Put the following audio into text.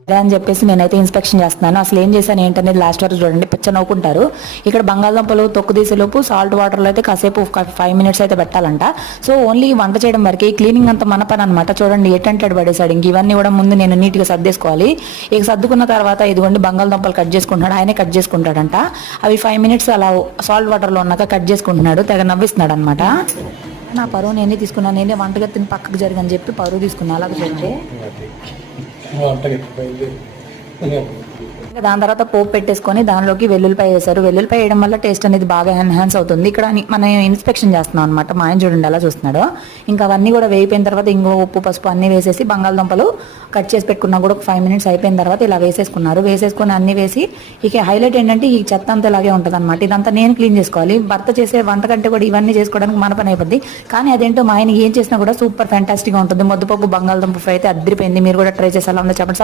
అదే అని చెప్పేసి నేనైతే ఇన్స్పెక్షన్ చేస్తున్నాను. అసలు ఏం చేశాను ఏంటనేది లాస్ట్ వరకు చూడండి. పిచ్చ నవ్వుకుంటారు. ఇక్కడ బంగాళదుంపలు తొక్కు తీసేలోపు సాల్ట్ వాటర్లో అయితే కాసేపు ఫైవ్ మినిట్స్ అయితే పెట్టాలంట. సో ఓన్లీ వంట చేయడం వరకు క్లీనింగ్ అంత మన పని అనమాట చూడండి ఎటంటాడు పడేసాడు ఇంక ఇవన్నీ కూడా ముందు నేను నీట్గా సర్దేసుకోవాలి. ఇక సర్దుకున్న తర్వాత ఇదిగోండి బంగాళదుంపలు కట్ చేసుకుంటున్నాడు. ఆయనే కట్ చేసుకుంటాడంట. అవి ఫైవ్ మినిట్స్ అలా సాల్ట్ వాటర్లో ఉన్నాక కట్ చేసుకుంటున్నాడు. తెగ నవ్విస్తున్నాడు అనమాట నా పరువు నేనే తీసుకున్నాను నేనే వంటగత్తిని పక్కకు జరగని చెప్పి పరువు తీసుకున్నా అలాగే ఇంకా దాని తర్వాత పోపు పెట్టేసుకొని దానిలోకి వెల్లుల్లిపాయ వేశారు. వెల్లుల్లిపాయ వేయడం వల్ల టేస్ట్ అనేది బాగా ఎన్హాన్స్ అవుతుంది. ఇక్కడ మనం ఇన్స్పెక్షన్ చేస్తున్నాం అనమాట మా ఆయన చూడండి ఎలా చూస్తున్నాడు. ఇంకా అవన్నీ కూడా వేయిపోయిన తర్వాత ఇంకో ఉప్పు పసుపు అన్ని వేసేసి బంగాళదుంపలు కట్ చేసి పెట్టుకున్నా కూడా ఒక ఫైవ్ మినిట్స్ అయిపోయిన తర్వాత ఇలా వేసేసుకున్నారు. వేసేసుకొని అన్ని వేసి ఇక హైలైట్ ఏంటంటే ఈ చెత్త అంతా ఇలాగే ఉంటుంది అనమాట ఇదంతా నేను క్లీన్ చేసుకోవాలి. భర్త చేసే వంట కంటే కూడా ఇవన్నీ చేసుకోవడానికి మన పని అయిపోద్ది. కానీ అదేంటో మా ఆయన ఏం చేసినా కూడా సూపర్ ఫ్యాంటాస్టిక్గా ఉంటుంది. ముద్దపప్పు బంగాళదుంప ఫ్రై అయితే అద్దరిపోయింది. మీరు కూడా ట్రై చేసేలా ఉందో చెప్పండి.